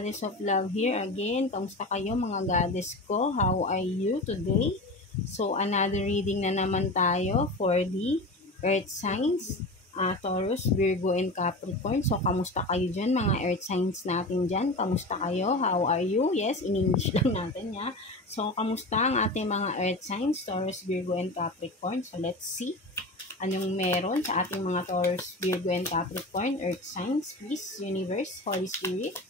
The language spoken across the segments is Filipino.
Goddess of Love here again. Kamusta kayo mga goddess ko? How are you today? So, another reading na naman tayo for the Earth signs. Taurus, Virgo, and Capricorn. So, kamusta kayo dyan mga Earth signs natin dyan? Kamusta kayo? How are you? Yes, in English lang natin ya. So, kamusta ang ating mga Earth signs? Taurus, Virgo, and Capricorn. So, let's see. Anong meron sa ating mga Taurus, Virgo, and Capricorn, Earth signs, please, Universe, Holy Spirit.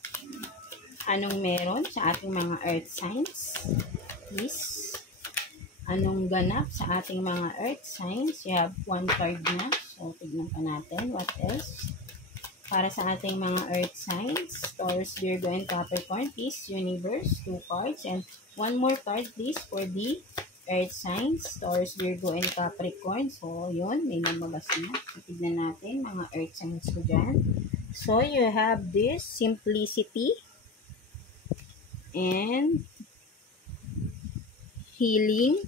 Anong meron sa ating mga Earth signs, please. Anong ganap sa ating mga Earth signs? You have 1 card na. So, tignan pa natin. What else? Para sa ating mga Earth signs, Taurus, Virgo, and Capricorn, please, Universe, 2 cards. And 1 more card, please, for the Earth signs, Taurus, Virgo, and Capricorn. So, yun, may lumabas na. Tignan natin, mga Earth signs ko dyan. So, you have this, simplicity, and healing,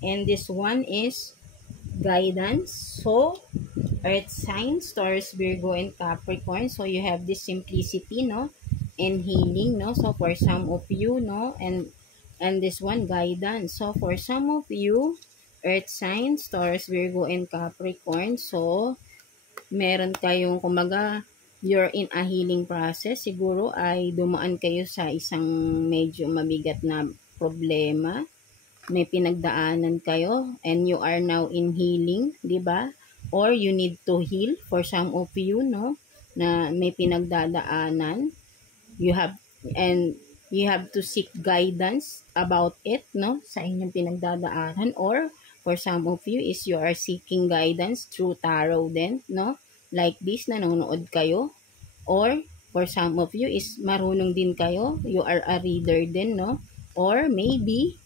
and this one is guidance. So, Earth signs, Taurus, Virgo, and Capricorn. So, you have this simplicity, no? And healing, no? So, for some of you, no? And this one, guidance. So, for some of you, Earth signs, Taurus, Virgo, and Capricorn. So, meron kayong, kumaga, you're in a healing process. Siguro ay dumaan kayo sa isang medyo mabigat na problema. May pinagdaanan kayo and you are now in healing, di ba? Or you need to heal for some of you, no? Na may pinagdadaanan. You have to seek guidance about it, no? Sa inyong pinagdadaanan. Or, for some of you, is you are seeking guidance through tarot din, no? Like this, nanonood kayo. Or, for some of you, is marunong din kayo. You are a reader din, no? Or, maybe,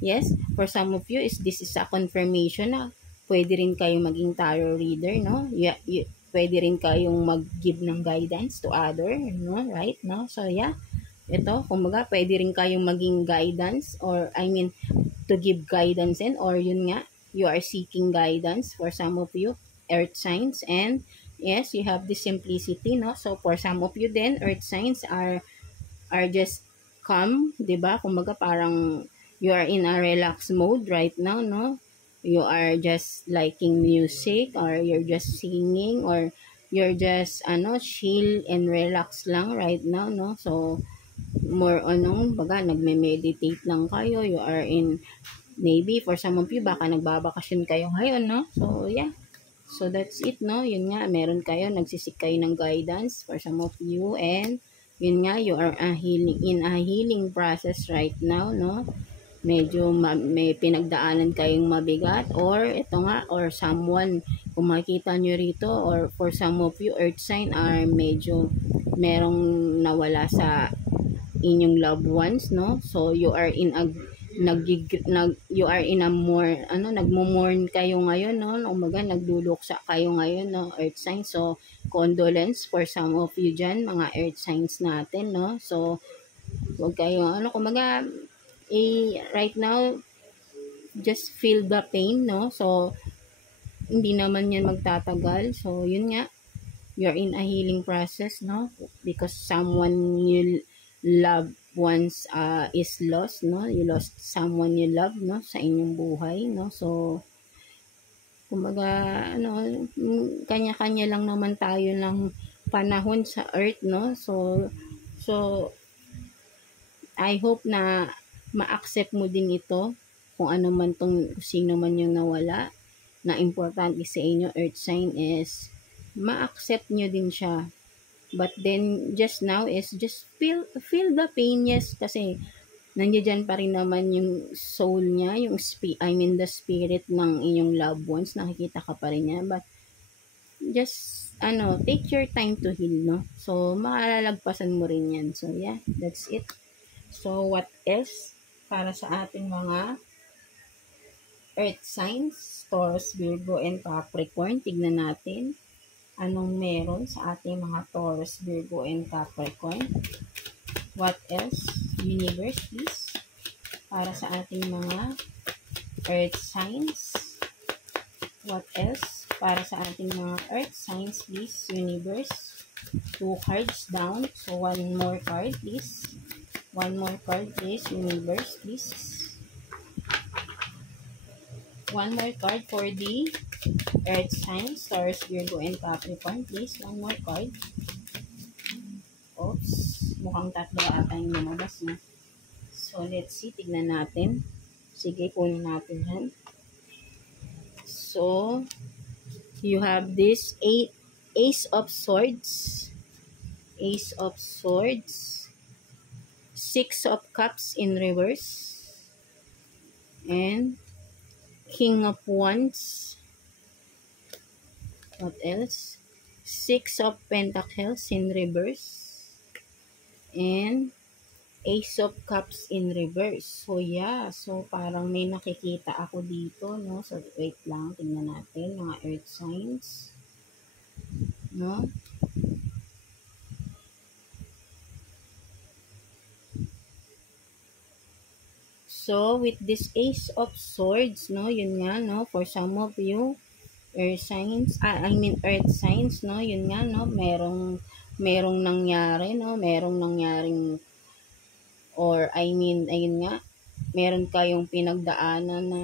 yes, for some of you, is this is a confirmation na pwede rin kayong maging tarot reader, no? Pwede rin kayong mag-give ng guidance to other, no? Right, no? So, yeah. Ito, kumbaga, pwede rin kayong maging guidance or, to give guidance or yun nga, you are seeking guidance for some of you, Earth signs, and yes, you have this simplicity, no? So, for some of you then, Earth signs are just calm, diba? Kumbaga, parang you are in a relaxed mode right now, no? You are just liking music or you're just singing or you're just, chill and relax lang right now, no? So, more on, baga, nagme-meditate lang kayo. You are in, maybe, for some of you, baka nagbabakasyon kayo ngayon, no? So, yeah. So, that's it, no? Yun nga, meron kayo, nagsisik kayo ng guidance for some of you. And, yun nga, you are in a healing process right now, no? Medyo may pinagdaanan kayong mabigat. Or, ito nga, or someone, kung makikita nyo rito, or for some of you, Earth sign are medyo merong nawala sa inyong loved ones, no? So, you are in a more, nagmo-mourn kayo ngayon, no? Umaga, nagluluksa kayo ngayon, no? Earth signs. So, condolence for some of you dyan, mga Earth signs natin, no? So, huwag kayo, kumaga, right now, just feel the pain, no? So, hindi naman yan magtatagal. So, yun nga, you're in a healing process, no? Because someone you love once is lost, no? You lost someone you love, no? Sa inyong buhay, no? So, kumbaga, kanya-kanya lang naman tayo ng panahon sa earth, no? So, I hope na ma-accept mo din ito kung ano man kung sino man yung nawala na importante sa inyo, Earth sign, is ma-accept nyo din siya. But then, just now is just feel the pain, yes, kasi nandiyan pa rin naman yung soul niya, yung the spirit ng inyong loved ones, nakikita ka pa rin niya. But, just, take your time to heal, no? So, makalalagpasan mo rin yan. So, yeah, that's it. So, what else para sa ating mga Earth signs, Taurus, Virgo, and Capricorn? Tignan natin anong meron sa ating mga Taurus, Virgo, and Capricorn. What else? Universe, please. Para sa ating mga Earth signs. What else? Para sa ating mga Earth signs, please. Universe. 2 cards down. So, one more card, please. One more card, please. Universe, please. One more card for the Earth signs, Taurus, Virgo, and Capricorn, please. One more card. Oops. Mukhang tatlo ata yung lumabas na. So, let's see. Tignan natin. Sige, kunin natin yan. So, you have this Ace of Swords. Ace of Swords. 6 of Cups in reverse. And King of Wands. What else? 6 of Pentacles in reverse. And Ace of Cups in reverse. So, yeah. So, parang may nakikita ako dito, no? So, wait lang. Tingnan natin. Mga earth signs. No? So, with this Ace of Swords, no? Yun nga, no? For some of you, earth signs, earth signs, no? Yun nga, no? Merong nangyari, no? Merong nangyaring, or ayun nga, meron kayong pinagdaanan na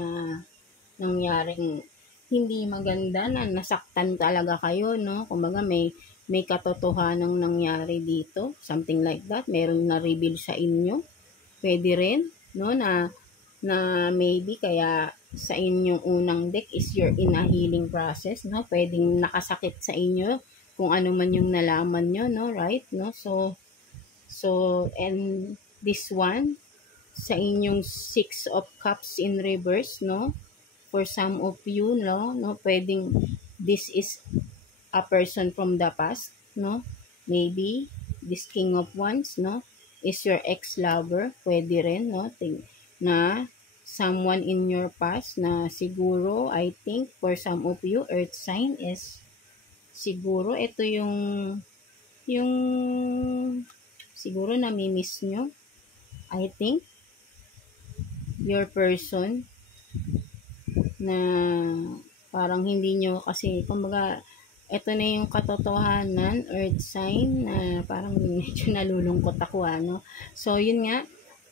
nangyaring hindi maganda, na nasaktan talaga kayo, no? Kumbaga may katotohanang nangyari dito, something like that. Meron na-reveal sa inyo. Pwede rin, no, na maybe kaya sa inyong unang deck is you're in a healing process, no? Pwedeng nakasakit sa inyo kung ano man yung nalaman nyo, no? Right? No? So, and this one, sa inyong 6 of Cups in reverse, no? For some of you, no? Pwedeng this is a person from the past, no? Maybe this King of Wands, no? Is your ex-lover. Pwede rin, no? Na someone in your past na siguro, I think, for some of you, earth sign is siguro ito yung siguro nami-miss nyo. I think your person na parang hindi nyo kasi, kumbaga, ito na yung katotohanan, earth sign, na parang medyo nalulungkot ako, ano. So, yun nga,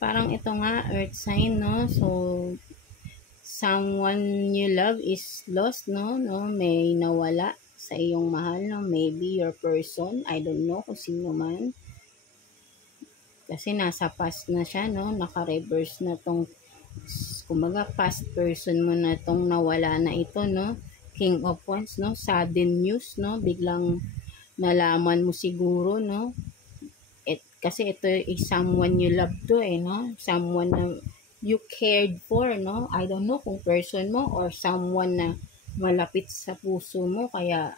parang ito nga, earth sign, no. So, someone you love is lost, no. May nawala sa iyong mahal, no. Maybe your person, I don't know kung sino man. Kasi nasa past na siya, no. Naka-reverse na tong, kumbaga, past person mo na tong nawala na ito, no. King of Wands, no? Sudden news, no? Biglang nalaman mo siguro, no? Kasi ito is someone you love to, no? Someone na you cared for, no? I don't know kung person mo or someone na malapit sa puso mo, kaya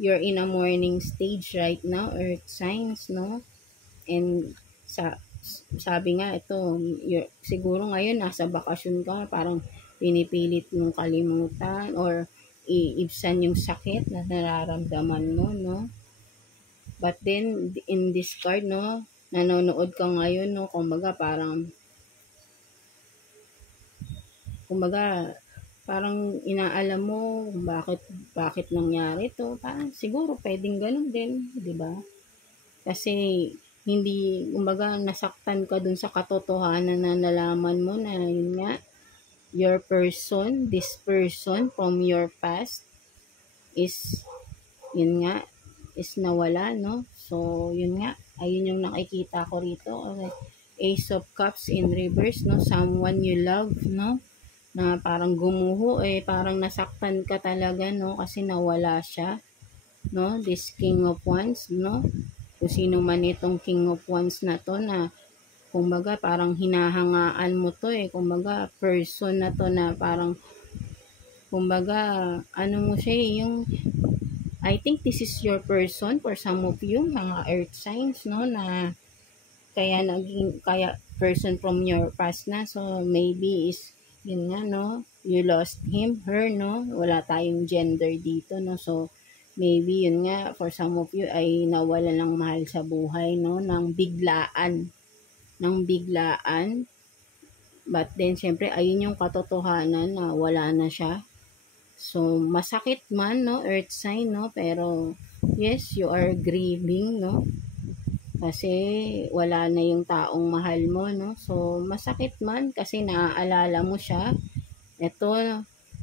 you're in a mourning stage right now, earth signs, no? And sabi nga ito, siguro ngayon nasa bakasyon ka, parang pinipilit mong kalimutan or iibsan yung sakit na nararamdaman mo, no? But then, in this card, no, nanonood ka ngayon, no, kumbaga parang inaalam mo bakit nangyari to. Parang siguro pwedeng ganun din, di ba? Kasi hindi, kumbaga, nasaktan ka dun sa katotohanan na nalaman mo na yun nga, your person, this person from your past is, yun nga, is nawala, no? So, yun nga, ayun yung nakikita ko rito. Okay. Ace of Cups in reverse, no? Someone you love, no? Na parang gumuho, parang nasaktan ka talaga, no? Kasi nawala siya, no? This King of Wands, no? Kung sino man itong King of Wands na to, na kumbaga parang hinahangaan mo to, kumbaga person na to na parang kumbaga ano mo siya, yung I think this is your person for some of you, mga earth signs, no, na kaya person from your past na. So maybe is yun nga, no, you lost him, her, no, wala tayong gender dito, no. So maybe yun nga, for some of you ay nawala ng mahal sa buhay, no, ng biglaan. But then syempre ayun yung katotohanan na wala na siya. So, masakit man, no, earth sign, no, pero yes, you are grieving, no, kasi wala na yung taong mahal mo, no. So, masakit man kasi naaalala mo siya. Ito,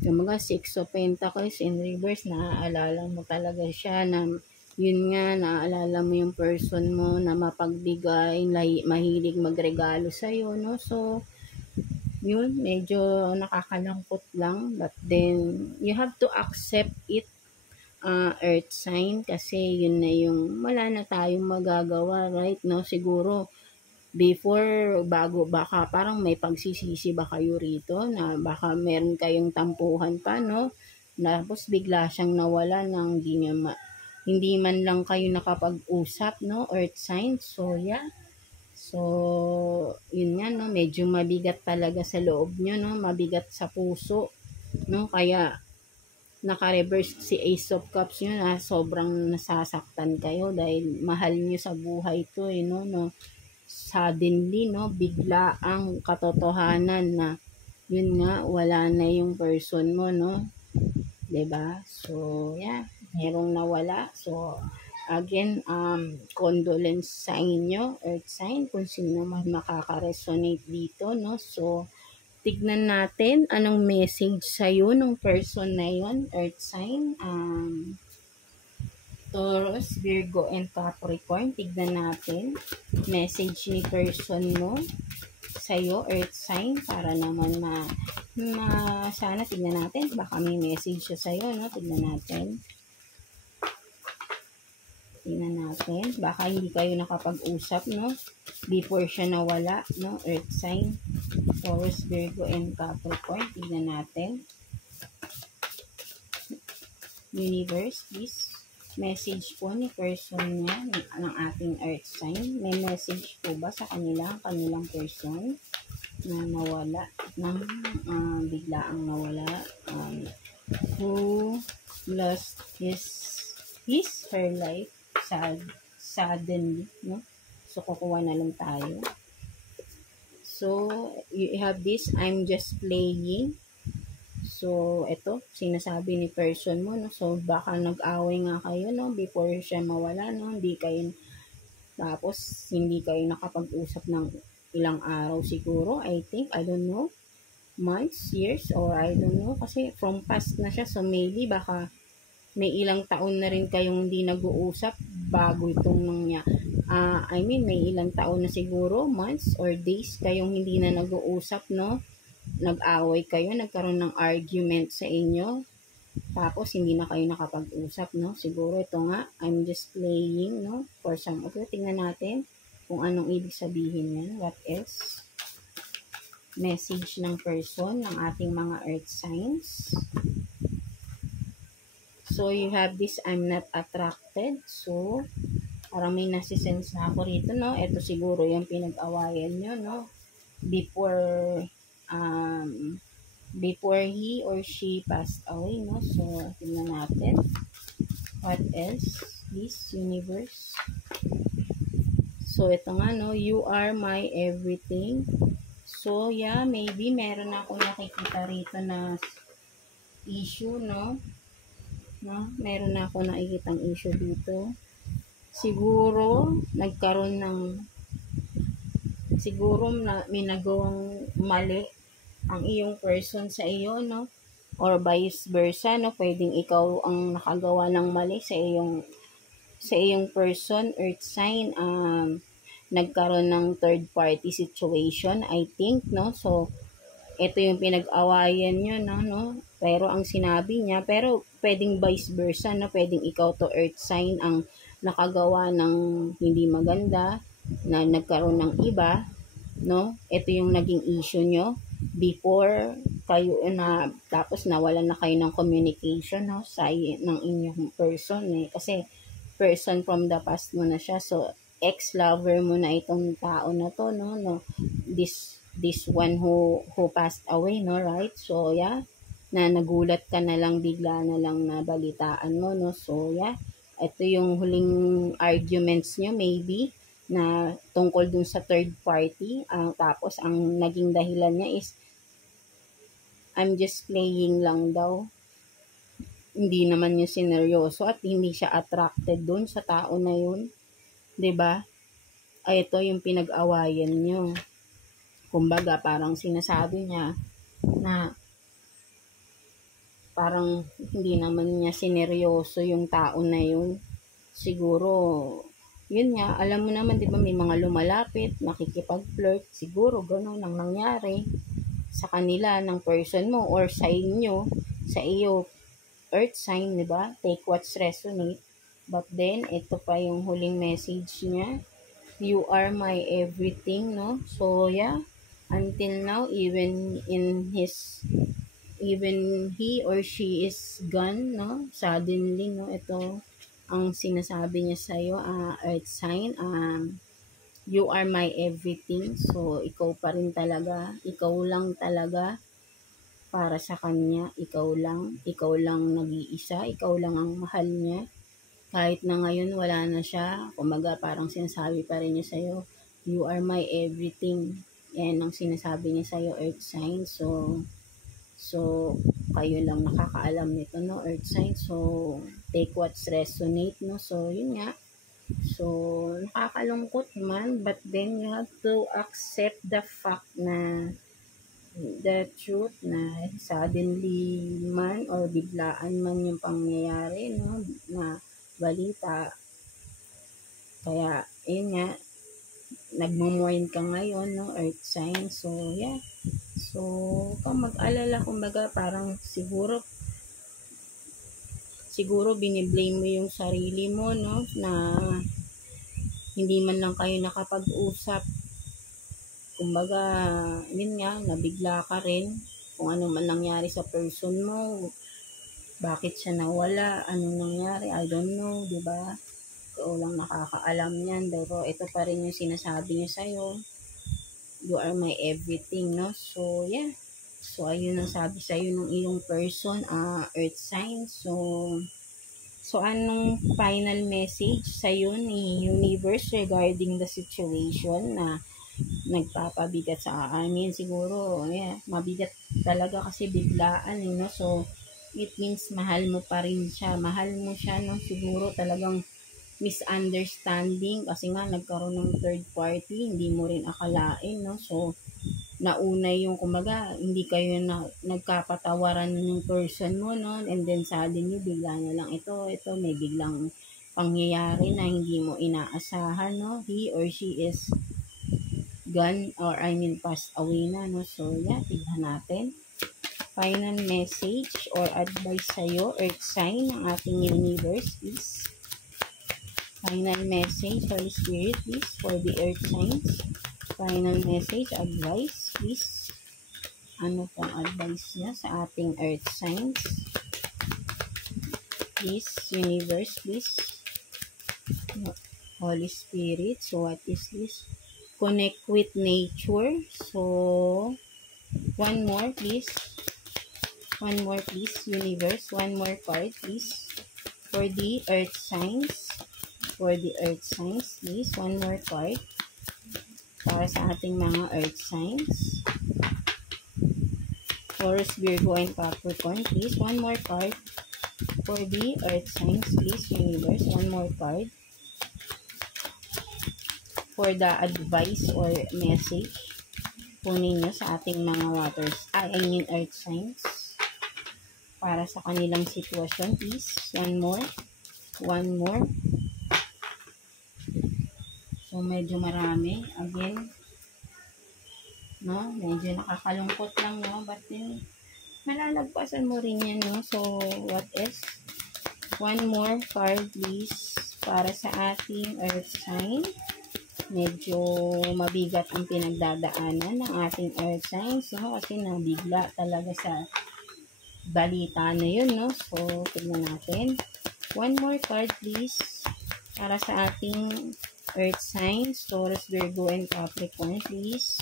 yung mga Six of Pentacles in reverse, naaalala mo talaga siya na yun nga, naaalala mo yung person mo na mapagbigay, mahilig magregalo sa'yo, no. So, yun, medyo nakakalangkot lang. But then, you have to accept it, earth sign, kasi yun na yung wala na tayong magagawa, right? No, siguro before, bago, baka parang may pagsisisi ba kayo rito na baka meron kayong tampuhan pa, no? Tapos bigla siyang nawala nang hindi man lang kayo nakapag-usap, no, earth sign. So yeah, so yun nga, no, medyo mabigat talaga sa loob nyo, no, mabigat sa puso, no, kaya naka-reverse si Ace of Cups nyo na sobrang nasasaktan kayo dahil mahal nyo sa buhay to, no, suddenly, no, bigla ang katotohanan na yun nga, wala na yung person mo, no, 'di ba? So yeah, merong nawala. So again, condolence sa inyo, earth sign, kung sino man makaka-resonate dito, no. So tignan natin anong message sa'yo nung person na yun, earth sign. Taurus, Virgo, and Capricorn. Tignan natin message ni person mo sa'yo, earth sign, para naman sana tignan natin, baka may message siya sa'yo, no? Tignan natin, baka hindi kayo nakapag-usap, no, before siya nawala, no, earth sign, Taurus, Virgo, and Capricorn. Tignan natin, universe, please, message po ni person niya, ng ating earth sign. May message po ba sa kanilang person na nawala, bigla ang nawala, who lost her life suddenly, no. So kukuha na lang tayo. So you have this, I'm just playing. So ito, sinasabi ni person mo, no. So baka nag-away nga kayo, no, before siya mawala, no. Tapos hindi kayo nakapag-usap ng ilang araw siguro, I think, I don't know, months, years, or I don't know, kasi from past na siya. So maybe baka may ilang taon na rin kayong hindi nag-uusap bago itong may ilang taon na siguro, months or days kayong hindi na nag-uusap, no. Nag-away kayo, nagkaroon ng argument sa inyo, tapos hindi na kayo nakapag-usap, no. Siguro ito nga, I'm just playing, no, for some. Okay, tingnan natin kung anong ibig sabihin yan. What else? Message ng person, ng ating mga earth signs. So you have this, I'm not attracted. So parang may nasisense na ako rito, no. Ito siguro yung pinag-awayan nyo, no, before he or she passed away, no. So tingnan natin, what else, please, universe. So ito nga, no, you are my everything. So yeah, maybe meron ako nakikita rito na issue, no, meron na ako nakikitang issue dito. Siguro may nagawang mali ang iyong person sa iyo, no, or vice versa, no. Pwedeng ikaw ang nakagawa ng mali sa iyong person, earth sign. Nagkaroon ng third party situation, I think, no. So ito yung pinag-awayan nyo, no. Pero ang sinabi niya, pero pwedeng vice versa, no. Pwedeng ikaw to, earth sign, ang nakagawa ng hindi maganda, na nagkaroon ng iba, no. Ito yung naging issue nyo before kayo tapos nawalan na kayo ng communication, no, ng inyong person, kasi person from the past mo na siya. So ex-lover mo na itong tao na to, no. This one who passed away, no, right? So yeah, na nagulat ka na lang, bigla na lang nabalitaan mo, no. So yeah, ito yung huling arguments nyo maybe na tungkol dun sa third party. Tapos ang naging dahilan niya is I'm just playing lang daw. hindi naman niya sineryoso at hindi siya attracted dun sa tao na yun, 'di ba? Ay ito yung pinag-awayan niyo. Kumbaga parang sinasabi niya na parang hindi naman niya sineryoso yung tao na yun. Siguro, yun nga, alam mo naman, di ba, may mga lumalapit, nakikipag-flirt, siguro ganun ang nangyari sa kanila ng person mo or sa inyo, sa iyo, earth sign, di ba? Take what's resonate. But then, ito pa yung huling message niya. You are my everything, no? So, yeah, until now, even he or she is gone, no? Suddenly, no? Ito ang sinasabi niya sa'yo, earth sign, you are my everything. So, ikaw pa rin talaga, ikaw lang talaga para sa kanya, ikaw lang nag-iisa, ikaw lang ang mahal niya. Kahit na ngayon wala na siya, kumaga parang sinasabi pa rin niya sa'yo, you are my everything. Yan ang sinasabi niya sa'yo, earth sign. So, kayo lang nakakaalam nito, no, earth sign. So, take what's resonate, no. So, yun nga. So, nakakalungkot man, but then you have to accept the fact na the truth na suddenly man or biglaan man yung pangyayari, no, na balita. Kaya, yun nga, nagmo-mourn ka ngayon, no, earth sign. So, yeah. So, kung mag-alala, kumbaga, parang siguro biniblame mo yung sarili mo, no, na hindi man lang kayo nakapag-usap. Kumbaga, yun nga, nabigla ka rin kung ano man nangyari sa person mo. Bakit siya nawala? Anong nangyari? I don't know, di ba? Ikaw lang nakakaalam yan. Pero ito pa rin yung sinasabi niya sa'yo. You are my everything, no? So, yeah. So, ayun ang sabi sa'yo ng iyong person, earth sign. So, anong final message sa'yo ni universe regarding the situation na nagpapabigat sa amin? Siguro, yeah, mabigat talaga kasi biglaan, no? So, it means mahal mo pa rin siya. Mahal mo siya, no? Siguro talagang misunderstanding kasi nga nagkaroon ng third party, hindi mo rin akalain, no? So, nauna yung kumaga, hindi kayo na nagkapatawaran ng person mo, no? And then suddenly, bigla na lang ito, may biglang pangyayari na hindi mo inaasahan, no? He or she is gone or passed away na, no? So, yeah, tignan natin. Final message or advice sa'yo, earth sign ng ating universe is final message, Holy Spirit, please, for the earth signs. Final message, advice, please. Ano pong advice niya sa ating earth signs? Please, universe, please. Holy Spirit, so what is this? Connect with nature. So, one more, please. One more, please, universe. One more card, please. For the earth signs. For the earth signs, please. One more card. Para sa ating mga earth signs. Taurus, Virgo, and Capricorn, please. One more card. For the earth signs, please, universe. One more card. For the advice or message po ninyo sa ating mga earth signs. Para sa kanilang sitwasyon, please. One more. One more. So, medyo marami. Again, no? Medyo nakakalungkot lang, no? But then, malalagpasan mo rin yan, no? So, what else? One more card, please. Para sa ating earth sign. Medyo mabigat ang pinagdadaanan ng ating earth signs, no? Kasi nabigla talaga sa balita na yun, no? So, tignan natin. One more card, please. Para sa ating earth signs, Taurus, Virgo, and Capricorn, please.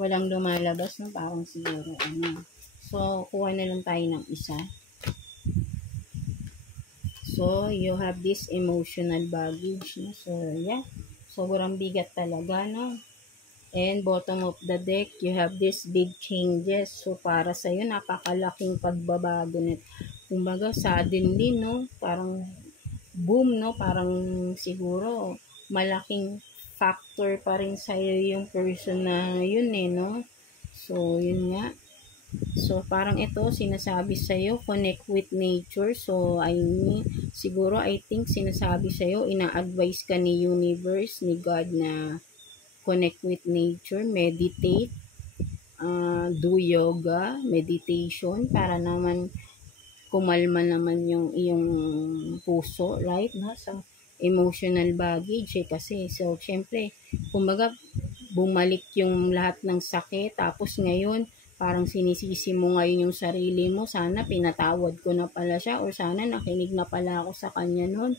Walang lumalabas, no? Parang siguro, ano. So, kuha na lang tayo ng isa. So, you have this emotional baggage, no? So, yeah. Sobrang bigat talaga, no? And bottom of the deck, you have this big changes. So, para sa'yo, napakalaking pagbabago kumbaga suddenly, no, parang boom, no, parang siguro malaking factor pa rin sa'yo yung person na yun eh, no. So, yun nga. So, parang ito, sinasabi sa'yo, connect with nature. So, I mean, siguro, I think, sinasabi sa'yo, ina-advise ka ni universe, ni God na connect with nature, meditate, do yoga, meditation, para naman kumalma naman yung iyong puso, right? No? So, emotional baggage eh, kasi. So, syempre, kumbaga, bumalik yung lahat ng sakit, tapos ngayon, parang sinisisi mo ngayon yung sarili mo, sana pinatawad ko na pala siya, or sana nakinig na pala ako sa kanya noon,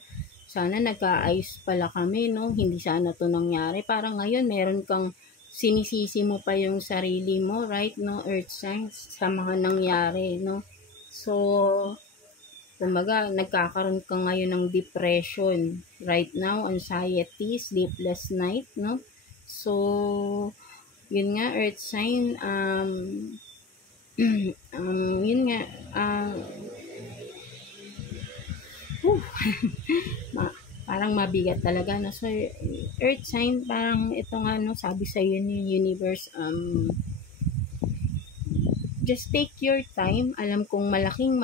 sana nagkaayos pala kami, no? Hindi sana to nangyari. Parang ngayon, meron kang sinisisi mo pa yung sarili mo, right? No? Earth signs sa mga nangyari, no? So, kumbaga, nagkakaroon ka ngayon ng depression right now, anxiety, sleepless night, no? So, yun nga, earth sign, yun nga, parang mabigat talaga, no? So, earth sign, parang ito nga, no, sabi sa yun yung universe, just take your time. Alam kong malaking,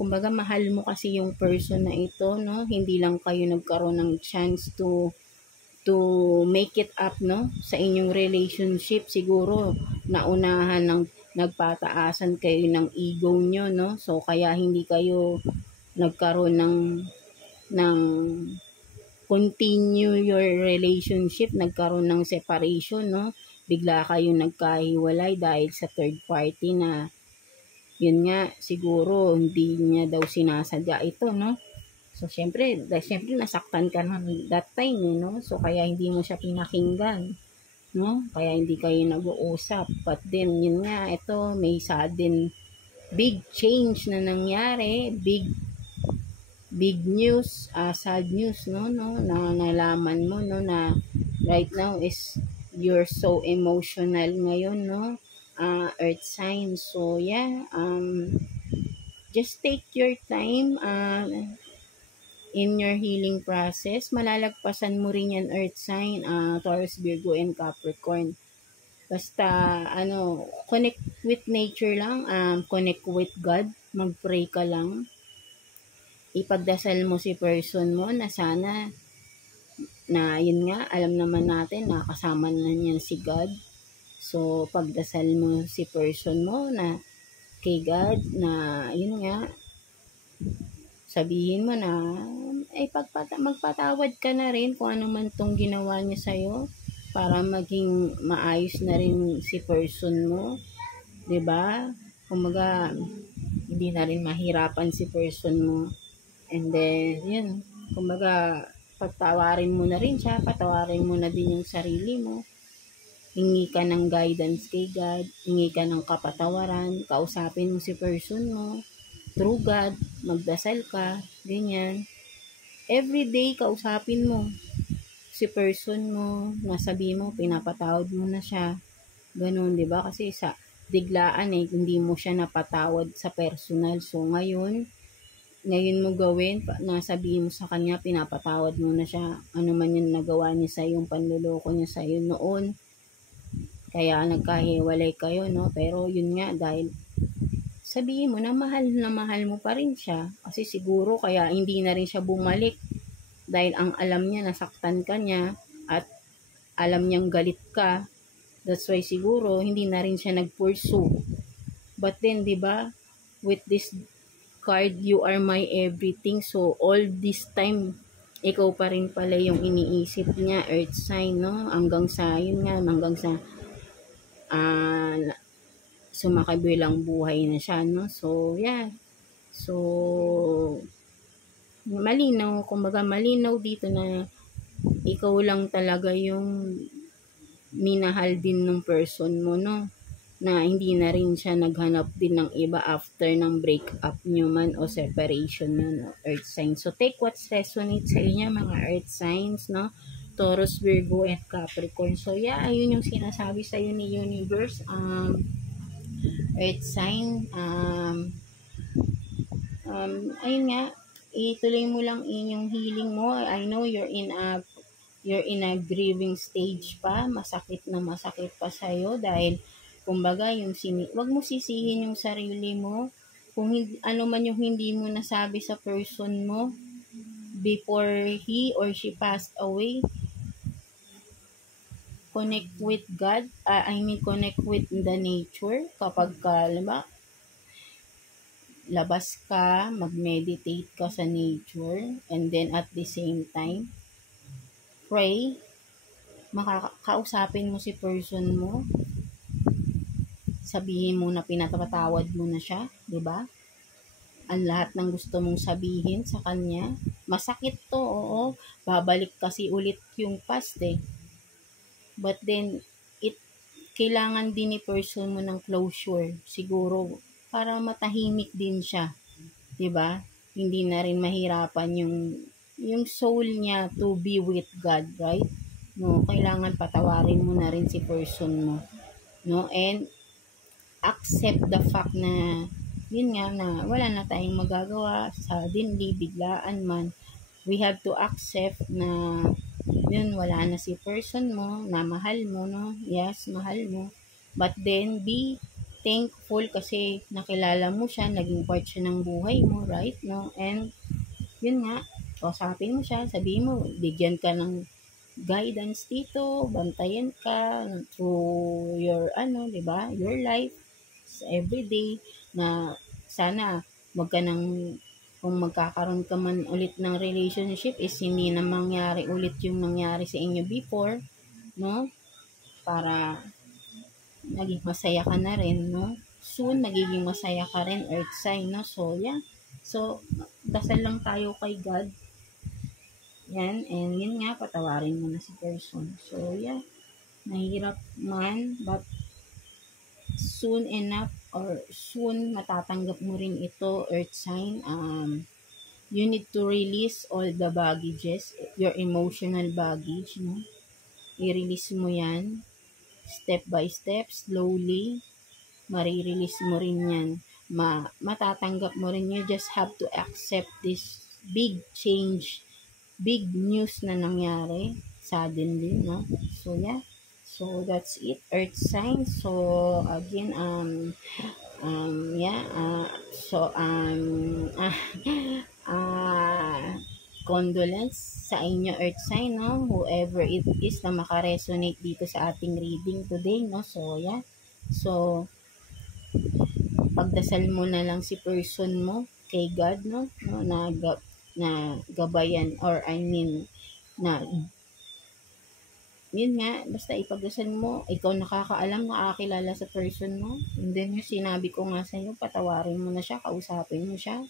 kumbaga mahal mo kasi yung person na ito, no? Hindi lang kayo nagkaroon ng chance to make it up, no? Sa inyong relationship, siguro naunahan ng nagpataasan kayo ng ego nyo, no? So, kaya hindi kayo nagkaroon ng continue your relationship, nagkaroon ng separation, no? Bigla kayo nagkahiwalay dahil sa third party na yun nga, siguro hindi niya daw sinasadya ito, no? So, syempre nasaktan ka na that time, no? So, kaya hindi mo siya pinakinggan, no? Kaya hindi kayo nag-uusap. But then, yun nga, ito, may sudden big change na nangyari, big news, sad news, no, na nalaman mo, no, na right now is you're so emotional ngayon, no, earth sign. So, yeah, just take your time, in your healing process. Malalagpasan mo rin yan, earth sign, Taurus, Virgo, and Capricorn. Basta, connect with nature lang, connect with God, mag-pray ka lang, ipagdasal mo si person mo na sana na yun nga, alam naman natin na kasama na niyan si God. So, pagdasal mo si person mo na kay God na yun nga, sabihin mo na magpatawad ka na rin kung ano man tong ginawa niya sa'yo para maging maayos na rin si person mo. 'Di ba? Kumaga, hindi na rin mahirapan si person mo. And then, yun, kumbaga, pagtawarin mo na rin siya, patawarin mo na din yung sarili mo. Hingi ka ng guidance kay God, hingi ka ng kapatawaran, kausapin mo si person mo, through God, magdasal ka, ganyan. Everyday, kausapin mo si person mo, nasabi mo, pinapatawad mo na siya. Ganun, di ba? Kasi sa biglaan hindi mo siya napatawad sa personal. So, ngayon mo gawin, nasabihin mo sa kanya, pinapatawad mo na siya, ano man yung nagawa niya sa yung panluloko niya sa iyo noon, kaya nagkahiwalay kayo, no? Pero yun nga, dahil sabihin mo na mahal mo pa rin siya, kasi siguro kaya hindi na rin siya bumalik, dahil ang alam niya, nasaktan ka niya, at alam niyang galit ka, that's why siguro hindi na rin siya nag-pursue. But then, di ba, with this card, you are my everything. So, all this time, ikaw pa rin pala yung iniisip niya, earth sign, no? Hanggang sa, yun nga, hanggang sa sumakabilang buhay na siya, no? So, yeah. So, malinaw dito na ikaw lang talaga yung minahal din ng person mo, no? Na hindi na rin siya naghanap din ng iba after ng breakup nyo man o separation na, no? Earth signs. So, take what's resonate sa inyo, mga earth signs, no? Taurus, Virgo, and Capricorn. So, yeah, ayun yung sinasabi sa'yo ni universe. Earth sign, Ayun nga, ituloy mo lang inyong healing mo. I know you're in a grieving stage pa, masakit pa sa'yo dahil kumbaga wag mo sisihin yung sarili mo kung hindi, ano man yung hindi mo nasabi sa person mo before he or she passed away. Connect with God, connect with the nature kapag ka, diba, labas ka, mag-meditate ka sa nature, and then at the same time, pray, makakausapin mo si person mo, sabihin mo na pinatawad mo na siya, 'di ba? Ang lahat ng gusto mong sabihin sa kanya, masakit to, oo, babalik kasi ulit yung past eh. But then it kailangan din ni person mo ng closure siguro para matahimik din siya, 'di ba? Hindi na rin mahirapan yung soul niya to be with God, right? No, kailangan patawarin mo na rin si person mo, no? And accept the fact na yun nga na wala na tayong magagawa sa dinli, biglaan man. We have to accept na yun, wala na si person mo na mahal mo, no? Yes, mahal mo. But then, be thankful kasi nakilala mo siya, naging part siya ng buhay mo, right? No? And, yun nga, kausapin mo siya, sabihin mo, bigyan ka ng guidance dito, bantayan ka through your, di ba, your life, everyday, na sana wag ka nang kung magkakaroon ka man ulit ng relationship is hindi na mangyari ulit yung nangyari sa inyo before, no? Para naging masaya ka na rin, no? Soon, magiging masaya ka rin, earth sign, no? So, yeah. So, dasal lang tayo kay God. Yan, and yun nga, patawarin mo na si person. So, yeah. Mahirap man, but soon enough or soon matatanggap mo rin ito, earth sign. You need to release all the baggages, your emotional baggage, no? I-release mo yan, step by step, slowly, marirelease mo rin yan. Matatanggap mo rin, you just have to accept this big change, big news na nangyari, suddenly, no? So, yeah. So, that's it, earth sign. So, again, yeah, condolence sa inyo earth sign, no? Whoever it is na makaresonate dito sa ating reading today, no? So, yeah. So, pagdasal mo na lang si person mo kay God, no? Na gabayan or na yun nga, basta ipagdasal mo, ikaw nakakaalam, nakakilala sa person mo. And then yung sinabi ko nga sa iyo, patawarin mo na siya, kausapin mo siya.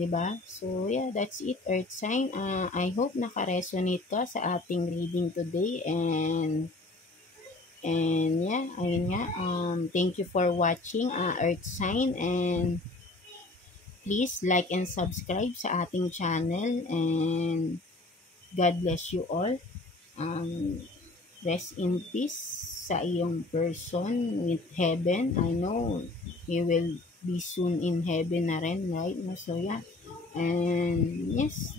'Di ba? So, yeah, that's it, earth sign. I hope naka-resonate ka sa ating reading today, and yeah, ayun nga, thank you for watching, earth sign, and please like and subscribe sa ating channel, and God bless you all. Rest in peace sa iyong person with heaven. I know you will be soon in heaven na rin, right? So, yeah. And, yes.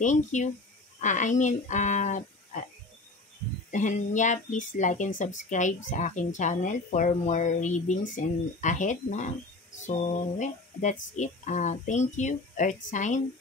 Thank you. And yeah, please like and subscribe sa aking channel for more readings and ahead na. So, yeah, that's it. Thank you, earth sign.